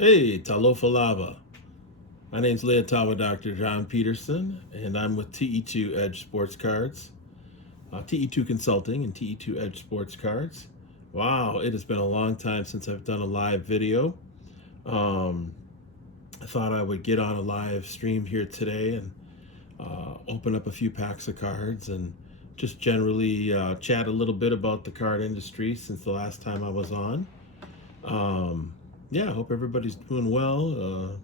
Hey, Talofa Lava. My name's Leotawa Dr. John Peterson, and I'm with TE2 Edge Sports Cards, TE2 Consulting and TE2 Edge Sports Cards. Wow, it has been a long time since I've done a live video. Um, I thought I would get on a live stream here today and open up a few packs of cards and just generally chat a little bit about the card industry since the last time I was on. Yeah, I hope everybody's doing well.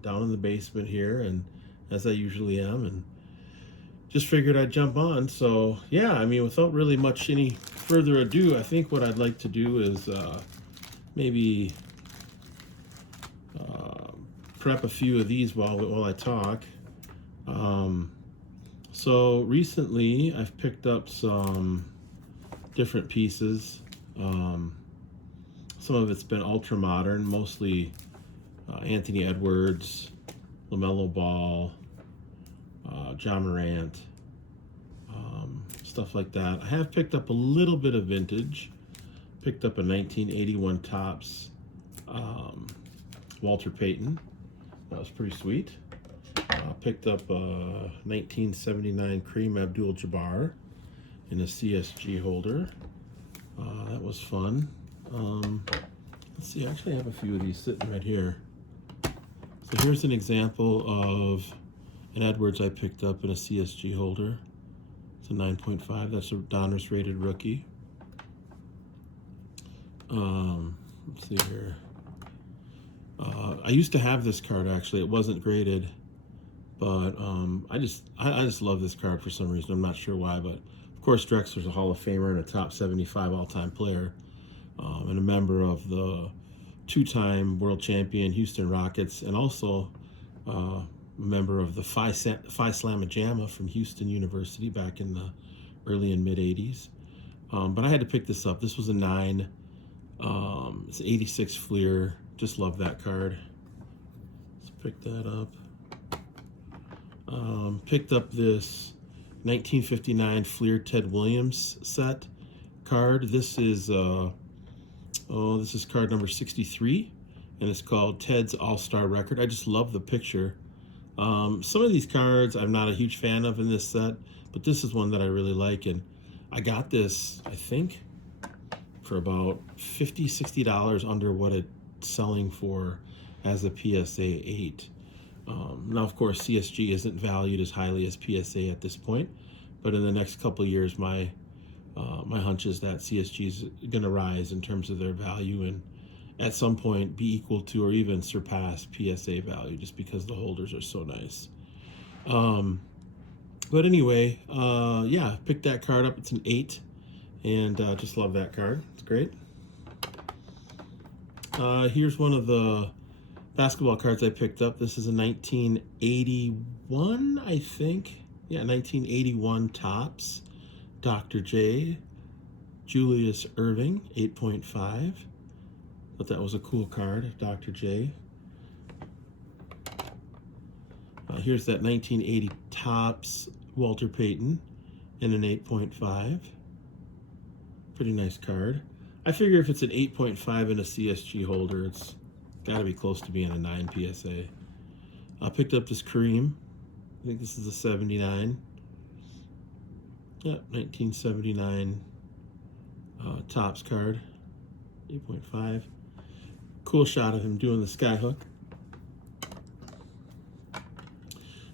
Down in the basement here, and as I usually am, and just figured I'd jump on. So yeah, I mean, without really much any further ado, I think what I'd like to do is maybe uh, prep a few of these while I talk. So recently, I've picked up some different pieces. Some of it's been ultra modern, mostly Anthony Edwards, LaMelo Ball, John Morant, stuff like that. I have picked up a little bit of vintage. Picked up a 1981 Topps Walter Payton. That was pretty sweet. Picked up a 1979 Kareem Abdul-Jabbar in a CSG holder. That was fun. Let's see, I actually have a few of these sitting right here. So here's an example of an Edwards I picked up in a CSG holder. It's a 9.5. That's a Donruss rated rookie. Let's see here. I used to have this card actually. It wasn't graded, but I just love this card for some reason. I'm not sure why, but of course Drexler's a Hall of Famer and a top 75 all-time player, and a member of the two-time world champion Houston Rockets, and also a member of the Phi Slamma Jamma from Houston University back in the early and mid 80s. But I had to pick this up. This was a 9. It's an 86 Fleer. Just love that card. Let's pick that up. Picked up this 1959 Fleer Ted Williams set card. This is card number 63, and it's called Ted's All-Star Record. I just love the picture. Some of these cards I'm not a huge fan of in this set, but this is one that I really like, and I got this, I think, for about $50-$60 under what it's selling for as a PSA 8. Now, of course, CSG isn't valued as highly as PSA at this point, but in the next couple of years, my hunch is that CSG is going to rise in terms of their value and at some point be equal to or even surpass PSA value just because the holders are so nice. But anyway, yeah, picked that card up. It's an 8, and just love that card. It's great. Here's one of the basketball cards I picked up. This is a 1981, I think. Yeah, 1981 Topps Dr. J, Julius Erving, 8.5. Thought that was a cool card, Dr. J. Here's that 1980 Topps Walter Payton in an 8.5. Pretty nice card. I figure if it's an 8.5 in a CSG holder, it's got to be close to being a 9 PSA. I picked up this Kareem. I think this is a 79. Yeah, 1979 Topps card, 8.5. Cool shot of him doing the skyhook.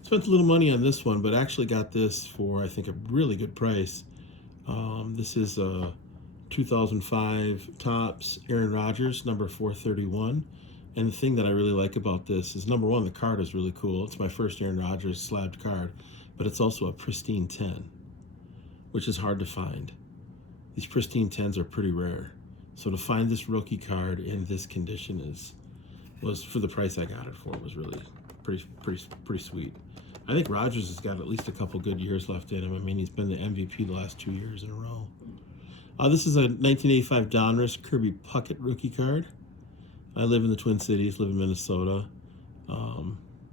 Spent a little money on this one, but actually got this for, I think, a really good price. This is a 2005 Topps Aaron Rodgers, number 431. And the thing that I really like about this is, number one, the card is really cool. It's my first Aaron Rodgers slabbed card, but it's also a pristine 10, which is hard to find. These pristine 10s are pretty rare. So to find this rookie card in this condition was for the price I got it for, was really pretty sweet. I think Rodgers has got at least a couple good years left in him. I mean, he's been the MVP the last 2 years in a row. This is a 1985 Donruss Kirby Puckett rookie card. I live in the Twin Cities, live in Minnesota.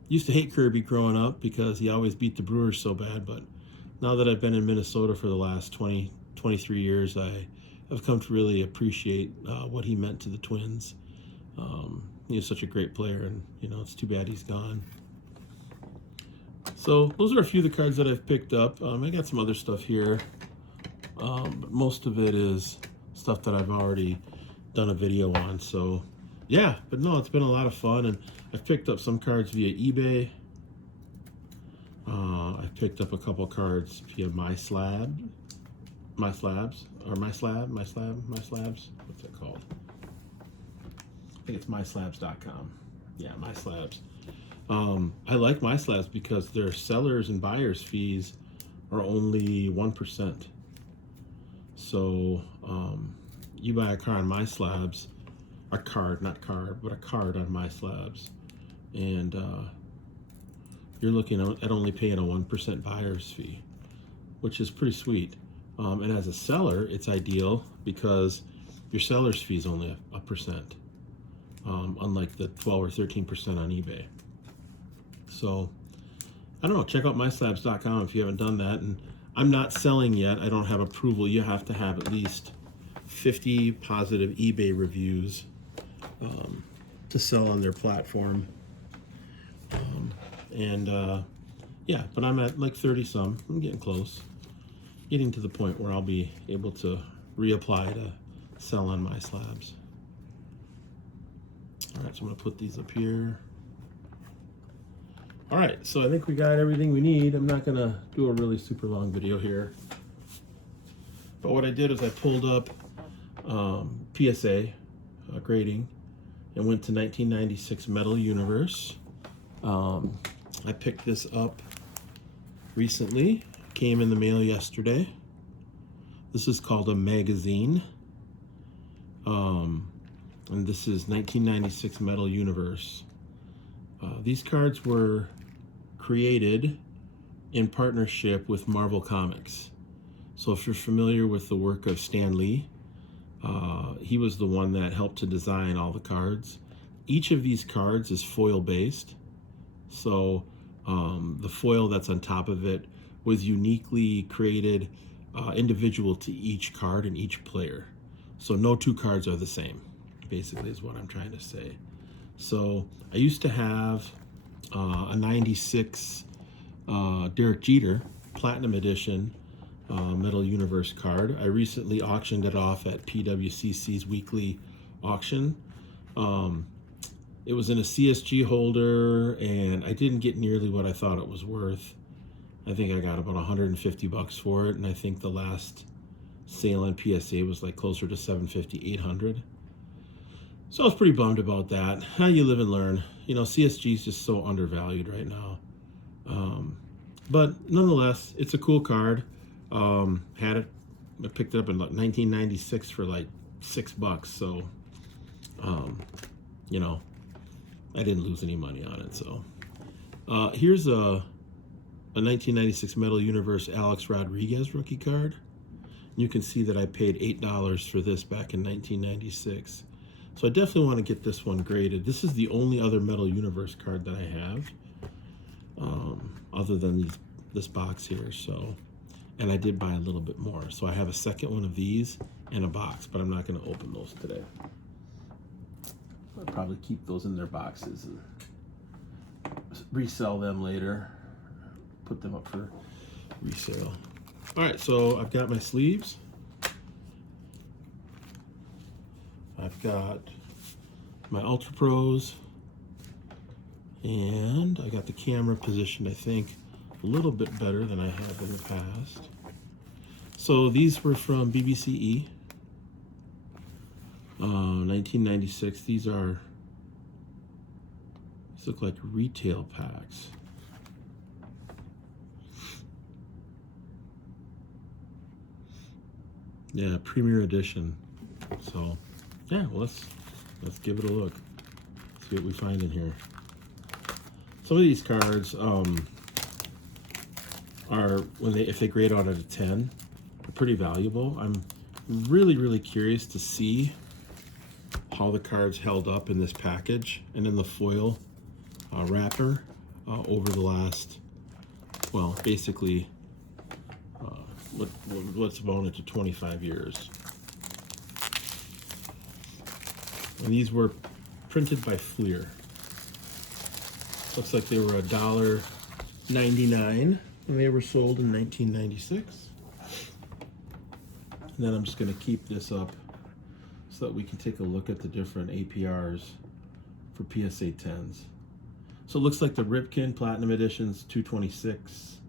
Used to hate Kirby growing up because he always beat the Brewers so bad, but now that I've been in Minnesota for the last 23 years, I've come to really appreciate what he meant to the Twins. He was such a great player, and it's too bad he's gone. So those are a few of the cards that I've picked up. I got some other stuff here, but most of it is stuff that I've already done a video on. So yeah, but no, it's been a lot of fun, and I've picked up some cards via eBay. I've picked up a couple cards via My Slabs. What's that called? I think it's myslabs.com. Yeah, My Slabs. I like My Slabs because their sellers and buyers fees are only 1%. So you buy a car on My Slabs, a card on My Slabs, and you're looking at only paying a 1% buyer's fee, which is pretty sweet. And as a seller, it's ideal because your seller's fee is only a percent, unlike the 12 or 13% on eBay. So I don't know, check out myslabs.com if you haven't done that. And I'm not selling yet. I don't have approval. You have to have at least 50 positive eBay reviews to sell on their platform. Yeah, but I'm at like 30 some. I'm getting close. Getting to the point where I'll be able to reapply to sell on My Slabs. All right, so I'm gonna put these up here. All right, so I think we got everything we need. I'm not gonna do a really super long video here. But what I did is I pulled up PSA grading and went to 1996 Metal Universe. I picked this up recently. Came in the mail yesterday. This is called a magazine. And this is 1996 Metal Universe. These cards were created in partnership with Marvel Comics. So if you're familiar with the work of Stan Lee, he was the one that helped to design all the cards. Each of these cards is foil based. So the foil that's on top of it was uniquely created, individual to each card and each player. So no two cards are the same, basically is what I'm trying to say. So I used to have a 96 Derek Jeter Platinum Edition Metal Universe card. I recently auctioned it off at PWCC's weekly auction. It was in a CSG holder, and I didn't get nearly what I thought it was worth. I think I got about $150 for it, and I think the last sale on PSA was like closer to $750, $800. So I was pretty bummed about that. How you live and learn. CSG is just so undervalued right now. But nonetheless, it's a cool card. I picked it up in like 1996 for like $6. So, I didn't lose any money on it. So, here's a 1996 Metal Universe Alex Rodriguez rookie card. You can see that I paid $8 for this back in 1996. So I definitely want to get this one graded. This is the only other Metal Universe card that I have, other than this box here. So, and I did buy a little bit more. So I have a second one of these and a box, but I'm not going to open those today. I'll probably keep those in their boxes and resell them later. Put them up for resale. All right, so I've got my sleeves. I've got my Ultra Pros, and I got the camera positioned, I think, a little bit better than I have in the past. So these were from BBCE, 1996. These look like retail packs. Yeah, Premier Edition. So, yeah, well, let's give it a look. See what we find in here. Some of these cards are if they grade out of 10, they're pretty valuable. I'm really curious to see how the cards held up in this package and in the foil wrapper over the last, well, basically what's amounted to 25 years. And these were printed by Fleer. Looks like they were $1.99 when they were sold in 1996. And then I'm just going to keep this up so that we can take a look at the different APRs for PSA 10s. So it looks like the Ripken Platinum Edition's 226.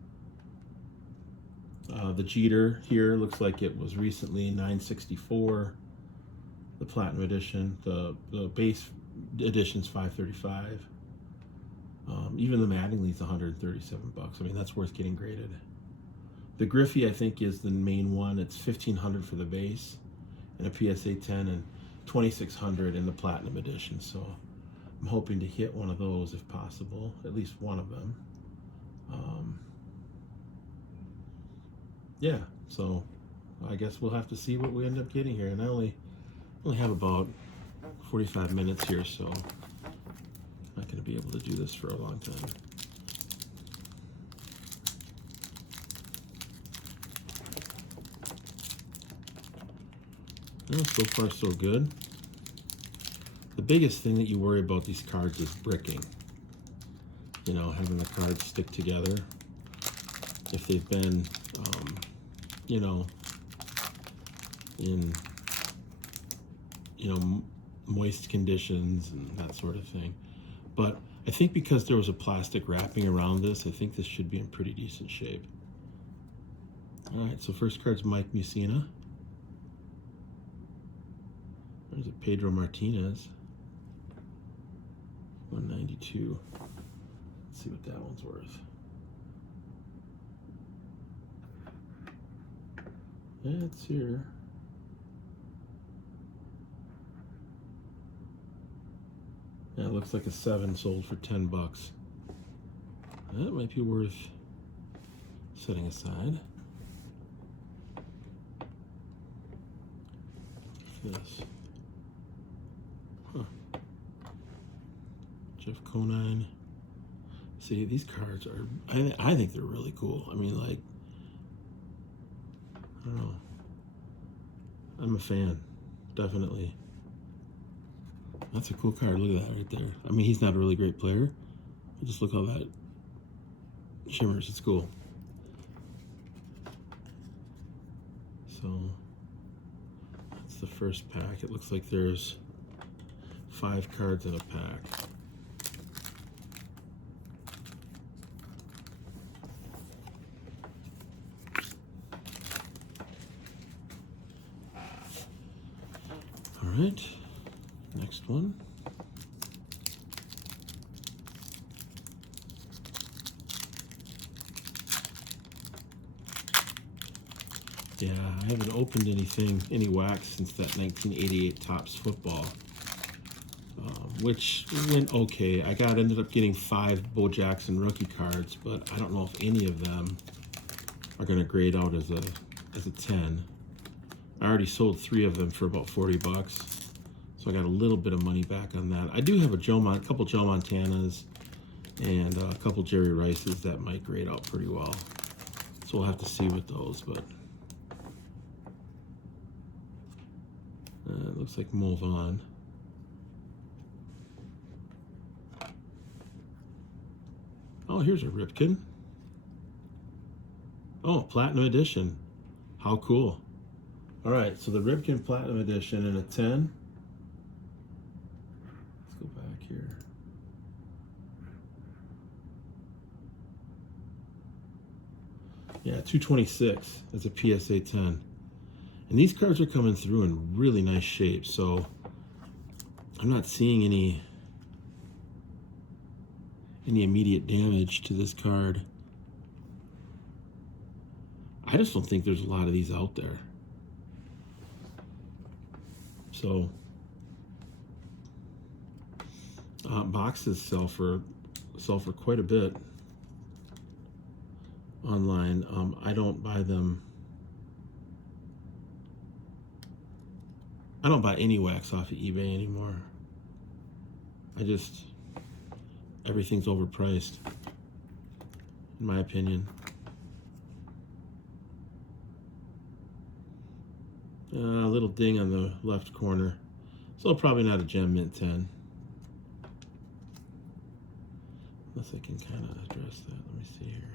The Jeter here looks like it was recently 964. The Platinum Edition, the base edition's 535. Even the Mattingly's 137 bucks. I mean, that's worth getting graded. The Griffey, I think, is the main one. It's 1,500 for the base and a PSA 10, and 2,600 in the Platinum Edition. So I'm hoping to hit one of those if possible, at least one of them. Yeah, so I guess we'll have to see what we end up getting here. And I only have about 45 minutes here, so I'm not going to be able to do this for a long time. Well, so far so good. The biggest thing that you worry about these cards is bricking. You know, having the cards stick together. If they've been, you know, in, moist conditions and that sort of thing. But I think because there was a plastic wrapping around this, I think this should be in pretty decent shape. All right, so first card's Mike Mussina. There's a Pedro Martinez. 192. Let's see what that one's worth. Yeah, it's here. Yeah, it looks like a 7 sold for 10 bucks. That might be worth setting aside. This. Huh. Jeff Conine. See, these cards are, I think they're really cool. I mean, like, I don't know. I'm a fan, definitely. That's a cool card. Look at that right there. I mean, he's not a really great player. But just look how that shimmers. It's cool. So that's the first pack. It looks like there's 5 cards in a pack. All right. Next one. Yeah, I haven't opened any wax since that 1988 Topps football, which went okay. I ended up getting 5 Bo Jackson rookie cards, but I don't know if any of them are going to grade out as a 10. I already sold 3 of them for about 40 bucks. So I got a little bit of money back on that. I do have a couple Joe Montanas and a couple Jerry Rices that might grade out pretty well. So we'll have to see with those, but it looks like move on. Oh, here's a Ripken. Oh, Platinum Edition. How cool. All right, so the Ripken Platinum Edition in a 10. Go back here. Yeah, 226 as a PSA 10. And these cards are coming through in really nice shape, so I'm not seeing any immediate damage to this card. I just don't think there's a lot of these out there. So boxes sell for quite a bit online. I don't buy them. I don't buy any wax off of eBay anymore. Everything's overpriced, in my opinion. A little ding on the left corner. So probably not a gem mint 10. Unless I can kind of address that. Let me see here.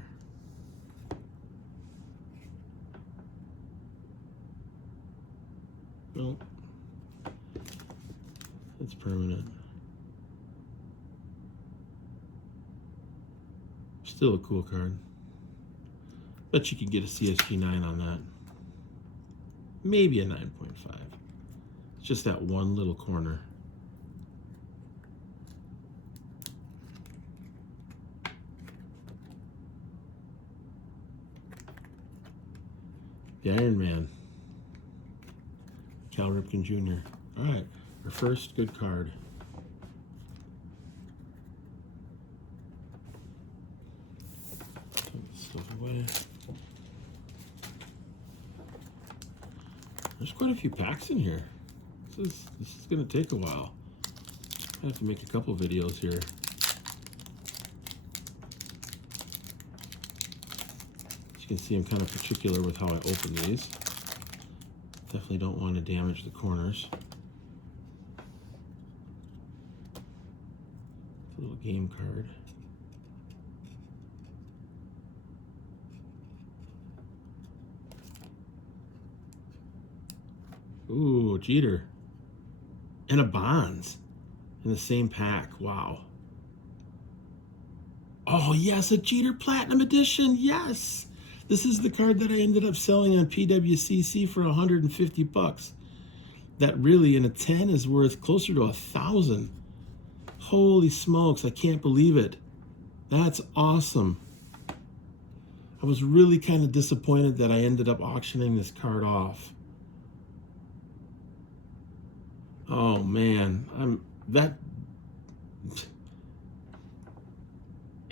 Nope. It's permanent. Still a cool card. Bet you could get a CSG 9 on that. Maybe a 9.5. It's just that one little corner. The Iron Man. Cal Ripken Jr. All right, our first good card. Put this stuff away. There's quite a few packs in here. This is going to take a while. I have to make a couple videos here. As you can see, I'm kind of particular with how I open these. Definitely don't want to damage the corners. It's a little game card. Ooh, Jeter. And a Bonds in the same pack. Wow. Oh, yes, a Jeter Platinum Edition. Yes. This is the card that I ended up selling on PWCC for 150 bucks. That really, in a 10, is worth closer to 1,000. Holy smokes, I can't believe it. That's awesome. I was really kind of disappointed that I ended up auctioning this card off. Oh man, I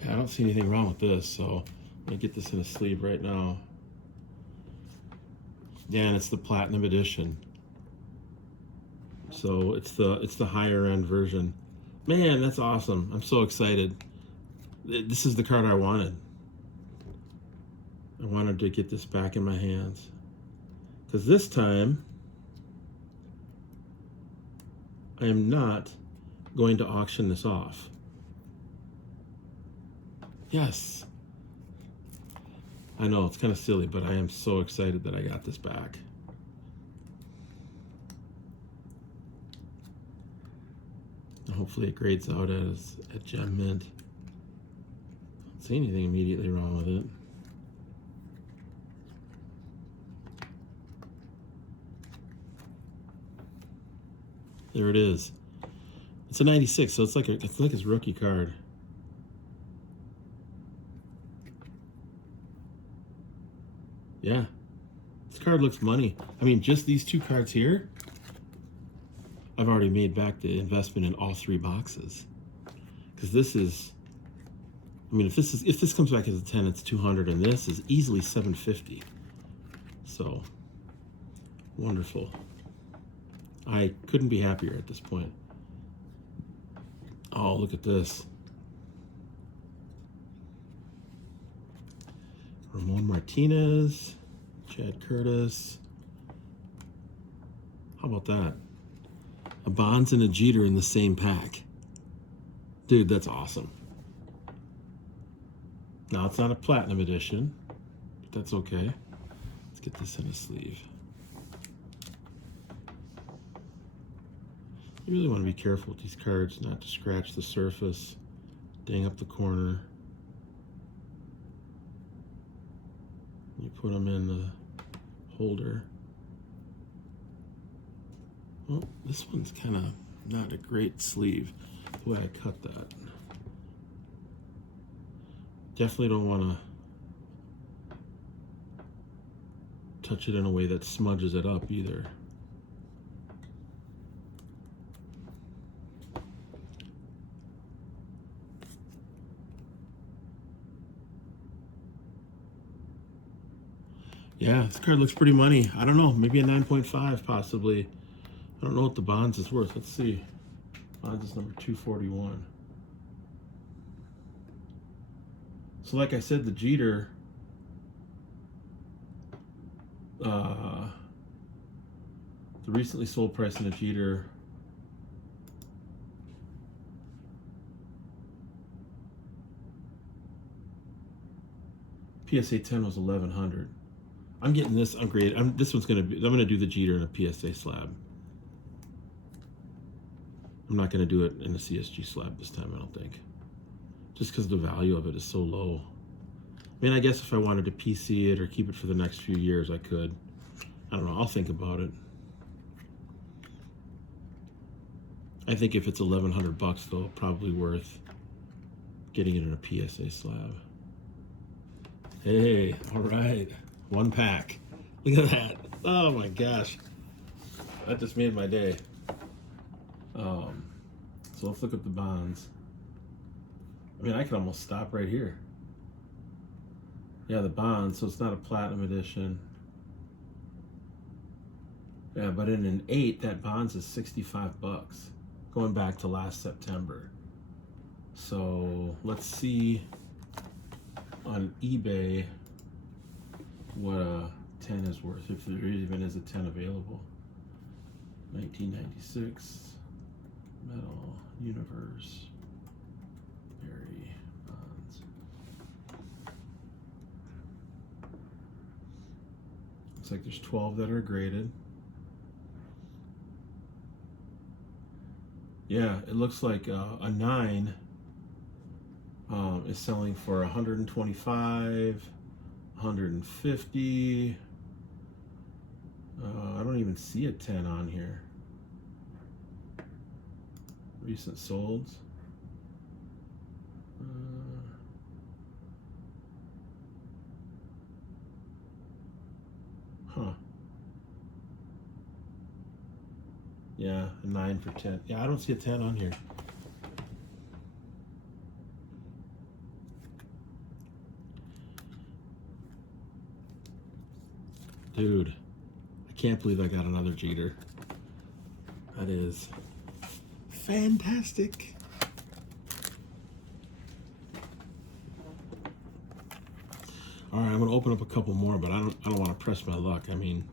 don't see anything wrong with this, so I'm gonna get this in a sleeve right now. Yeah, and it's the Platinum Edition. So it's the higher end version. Man, that's awesome. I'm so excited. This is the card I wanted. I wanted to get this back in my hands. Because this time, I am not going to auction this off. Yes. I know, it's kind of silly, but I am so excited that I got this back. Hopefully it grades out as a gem mint. Don't see anything immediately wrong with it. There it is. It's a 96, so it's like his rookie card. Yeah. This card looks money. I mean, just these two cards here, I've already made back the investment in all three boxes. Because this is, I mean, if this comes back as a 10, it's 200, and this is easily 750. So, wonderful. I couldn't be happier at this point. Oh, look at this. Ramon Martinez, Chad Curtis. How about that? A Bonds and a Jeter in the same pack. Dude, that's awesome. Now, it's not a Platinum Edition, but that's okay. Let's get this in a sleeve. You really want to be careful with these cards not to scratch the surface, dang up the corner. You put them in the holder. Well, this one's kind of not a great sleeve, the way I cut that. Definitely don't want to touch it in a way that smudges it up either. Yeah, this card looks pretty money. I don't know, maybe a 9.5 possibly. I don't know what the Bonds is worth. Let's see. Bonds is number 241. So like I said, the Jeter, the recently sold price in the Jeter, PSA 10 was 1100. I'm getting this ungraded. This one's I'm gonna do the Jeter in a PSA slab. I'm not gonna do it in a CSG slab this time, I don't think. Just because the value of it is so low. I mean, I guess if I wanted to PC it or keep it for the next few years, I could. I don't know, I'll think about it. I think if it's 1100 bucks though, probably worth getting it in a PSA slab. Hey, all right, 1 pack. Look at that. Oh my gosh, that just made my day. So let's look at the bonds. I mean, I could almost stop right here. Yeah, the bonds, so it's not a platinum edition. Yeah, but in an 8, that bonds is 65 bucks, going back to last September. So let's see on eBay what a 10 is worth, if there even is a 10 available. 1996, metal, universe, berry, bonds. Looks like there's 12 that are graded. Yeah, it looks like a 9 is selling for 125, 150. I don't even see a 10 on here. Recent solds. Huh. Yeah, a 9 for 10. Yeah, I don't see a 10 on here. Dude, I can't believe I got another Jeter. That is fantastic. All right, I'm gonna open up a couple more, but I don't want to press my luck. I mean,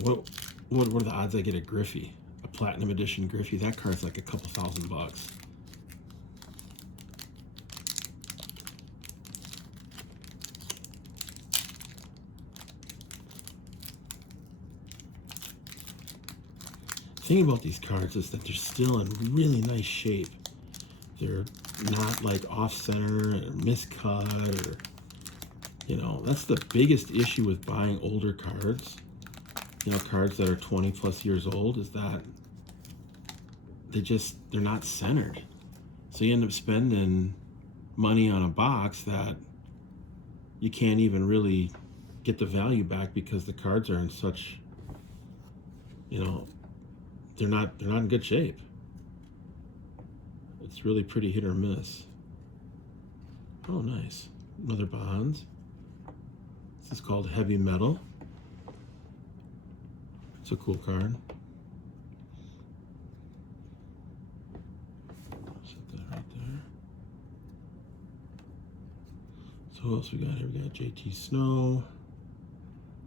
what are the odds I get a Griffey, a platinum edition Griffey? That card's like a couple $1,000. The thing about these cards is that they're still in really nice shape. They're not like off center or miscut, or, you know, that's the biggest issue with buying older cards. You know, cards that are 20 plus years old, is that they're not centered. So you end up spending money on a box that you can't even really get the value back because the cards are in such, you know, they're not in good shape. It's really pretty hit or miss. Oh, nice. Another bonds. This is called Heavy Metal. It's a cool card. Set that right there. So who else we got here? We got JT Snow,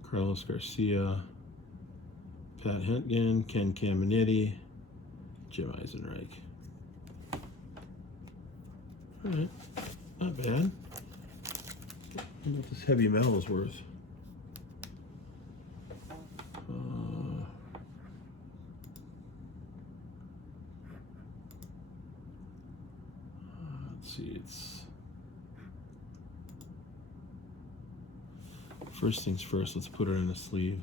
Carlos Garcia, Pat Hentgen, Ken Caminiti, Jim Eisenreich. All right, not bad. What this Heavy Metal is worth. Let's see, it's first things first. Let's put her in a sleeve.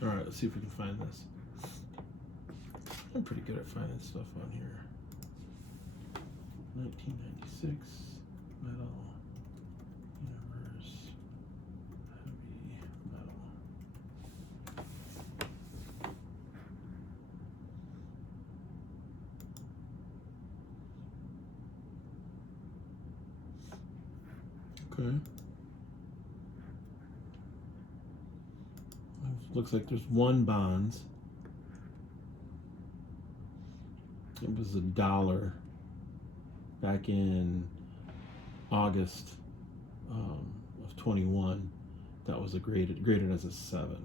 All right, let's see if we can find this. I'm pretty good at finding stuff on here. 1996, metal, universe, heavy metal. Okay. looks like there's one bonds. It was $1 back in August of 21. That was graded as a 7.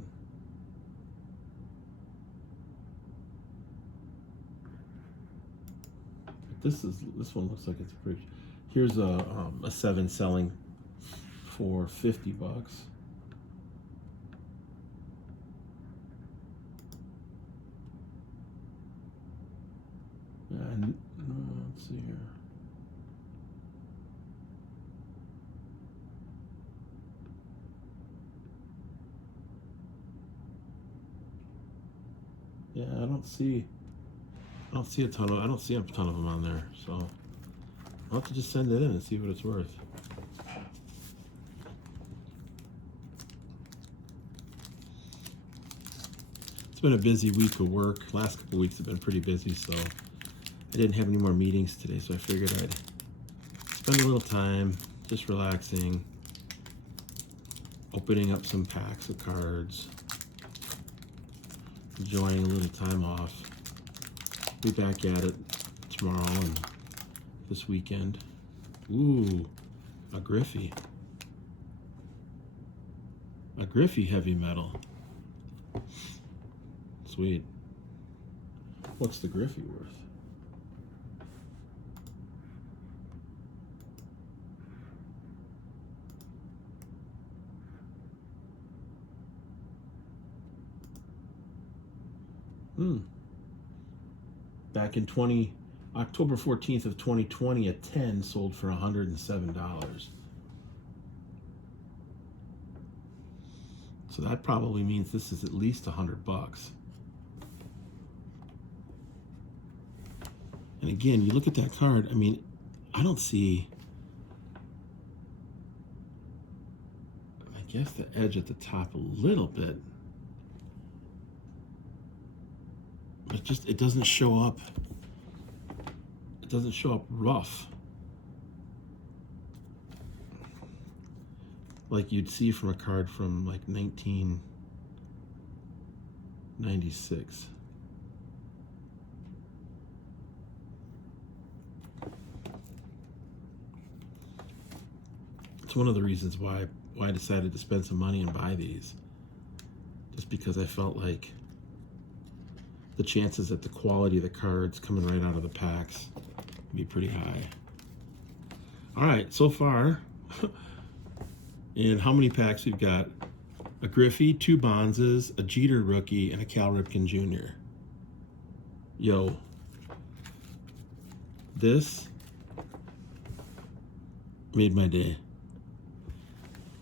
This one looks like it's pretty. Here's a 7 selling for $50. And let's see here. Yeah, I don't see a ton of them on there. So I'll have to just send it in and see what it's worth. It's been a busy week of work. Last couple weeks have been pretty busy, so I didn't have any more meetings today, so I figured I'd spend a little time just relaxing, opening up some packs of cards, enjoying a little time off. Be back at it tomorrow and this weekend. Ooh, a Griffey. A Griffey heavy metal. Sweet. What's the Griffey worth? Back in October 14th of 2020, a 10 sold for $107. So that probably means this is at least $100. And again, you look at that card, I mean, I don't see, I guess, the edge at the top a little bit. But just, it doesn't show up. It doesn't show up rough like you'd see from a card from like 1996. It's one of the reasons why I decided to spend some money and buy these. Just because I felt like the chances that the quality of the cards coming right out of the packs would be pretty high. All right, so far, in how many packs we've got? A Griffey, 2 Bonzes, a Jeter rookie, and a Cal Ripken Jr. Yo, this made my day.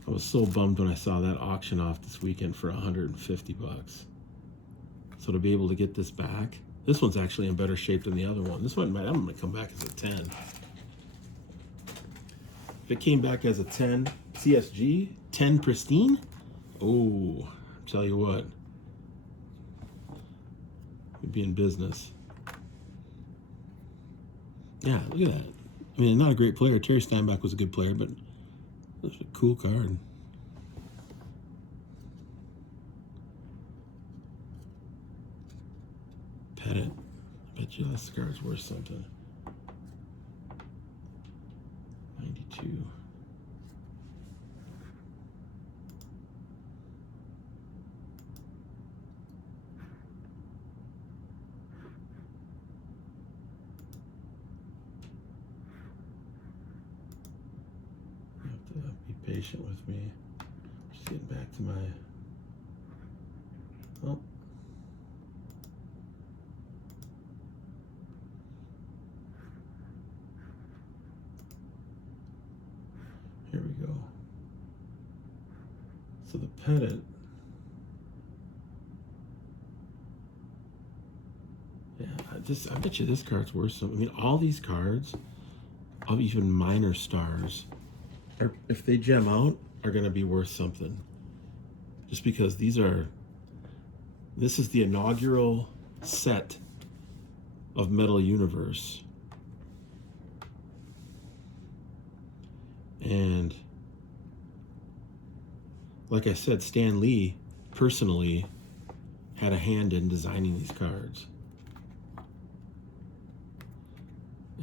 I was so bummed when I saw that auction off this weekend for $150. So to be able to get this back, this one's actually in better shape than the other one. This one, I'm gonna come back as a 10. If it came back as a 10 CSG, 10 pristine, oh, tell you what, we'd be in business. Yeah, look at that. I mean, not a great player. Terry Steinbach was a good player, but it was a cool card. Pettit. I bet you this card's worth something. 92. You have to be patient with me. Just getting back to my. Oh. Here we go. So the Pettit, yeah, I bet you this card's worth something. I mean, all these cards of even minor stars, are, if they gem out, are going to be worth something. Just because this is the inaugural set of Metal Universe. And like I said, Stan Lee personally had a hand in designing these cards.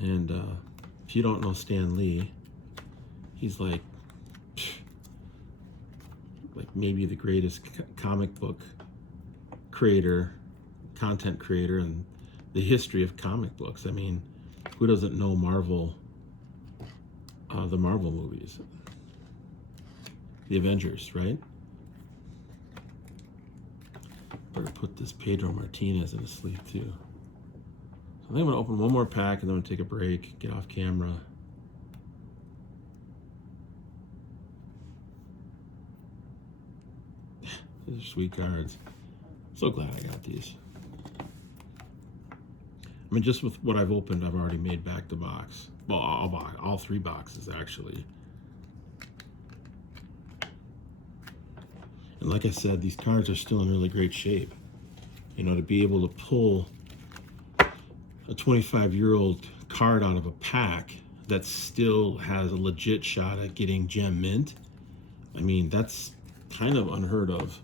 And if you don't know Stan Lee, he's like maybe the greatest comic book creator, content creator in the history of comic books. I mean, who doesn't know Marvel, the Marvel movies, the Avengers, right? Better put this Pedro Martinez in a sleeve too. I think I'm gonna open one more pack and then I'm gonna take a break, get off camera. These are sweet cards. So glad I got these. I mean, just with what I've opened, I've already made back the box. Well, all 3 boxes actually. And like I said, these cards are still in really great shape. You know, to be able to pull a 25-year-old card out of a pack that still has a legit shot at getting gem mint, I mean, that's kind of unheard of.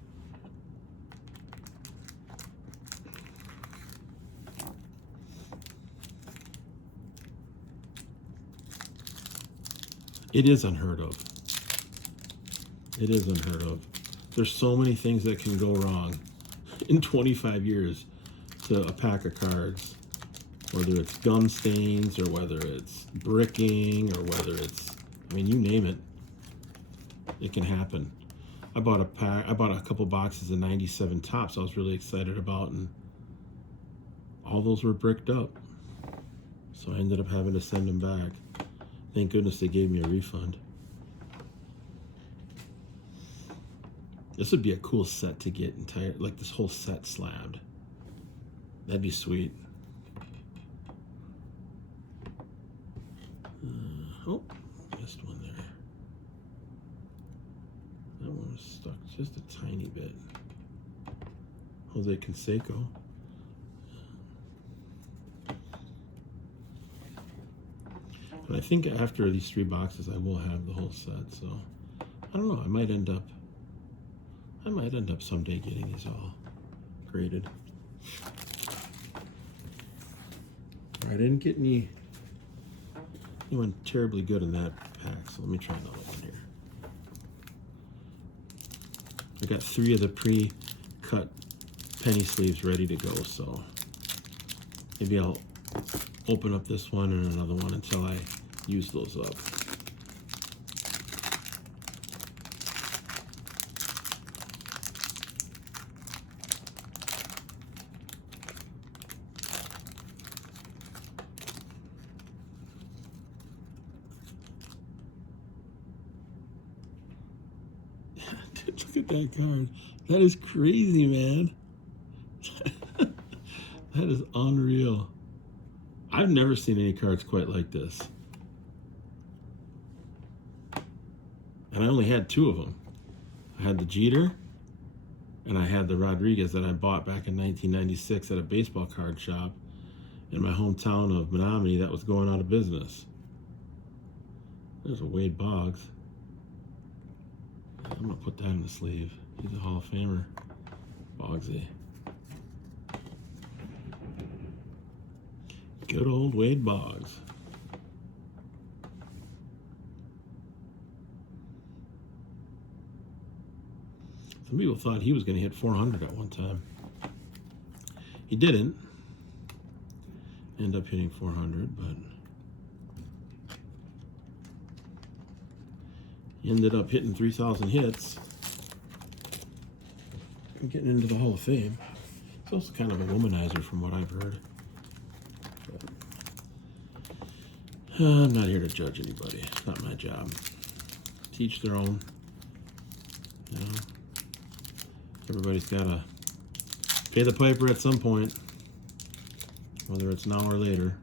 It is unheard of. It is unheard of. There's so many things that can go wrong in 25 years to a pack of cards, whether it's gum stains or whether it's bricking or whether it's, I mean, you name it, it can happen. I bought a couple boxes of 97 tops I was really excited about, and all those were bricked up. So I ended up having to send them back. Thank goodness they gave me a refund. This would be a cool set to get entire, like this whole set slabbed. That'd be sweet. Oh, missed one there. That one was stuck just a tiny bit. Jose Canseco. But I think after these 3 boxes, I will have the whole set. So I don't know. I might end up someday getting these all graded. I didn't get anyone terribly good in that pack, so let me try another one here. I got 3 of the pre-cut penny sleeves ready to go, so maybe I'll open up this one and another one until I use those up. Look at that card. That is crazy, man. That is unreal. I've never seen any cards quite like this. And I only had 2 of them. I had the Jeter and I had the Rodriguez that I bought back in 1996 at a baseball card shop in my hometown of Menominee that was going out of business. There's a Wade Boggs. I'm gonna put that in the sleeve. He's a Hall of Famer. Boggsy. Good old Wade Boggs. Some people thought he was gonna hit 400 at one time. He didn't end up hitting 400, but he ended up hitting 3,000 hits and getting into the Hall of Fame. It's also kind of a womanizer from what I've heard. I'm not here to judge anybody. It's not my job. Teach their own. You know, everybody's got to pay the piper at some point, whether it's now or later.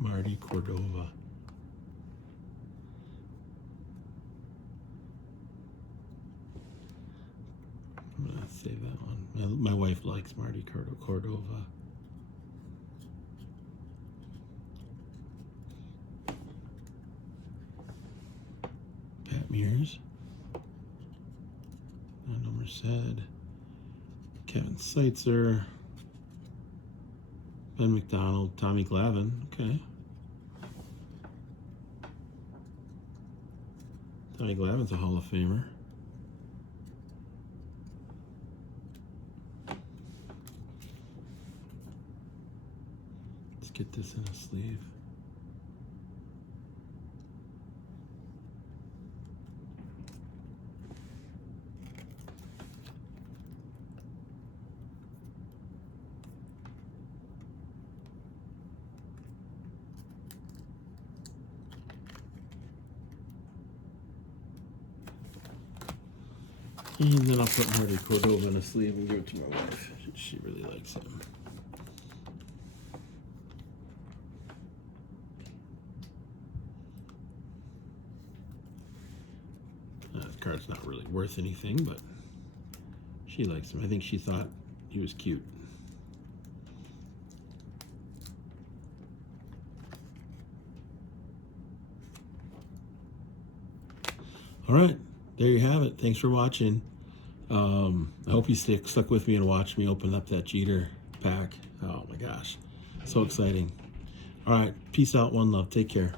Marty Cordova. I'm gonna save that one. My wife likes Marty Cordova. Merced, Kevin Seitzer, Ben McDonald, Tommy Glavine. Okay. Tommy Glavine's a Hall of Famer. Let's get this in a sleeve. And then I'll put Harvey Cordova in a sleeve and give it to my wife. She really likes him. The card's not really worth anything, but she likes him. I think she thought he was cute. All right, there you have it. Thanks for watching. I hope you stuck with me and watched me open up that Jeter pack. Oh my gosh, so exciting. All right, peace out, one love. Take care.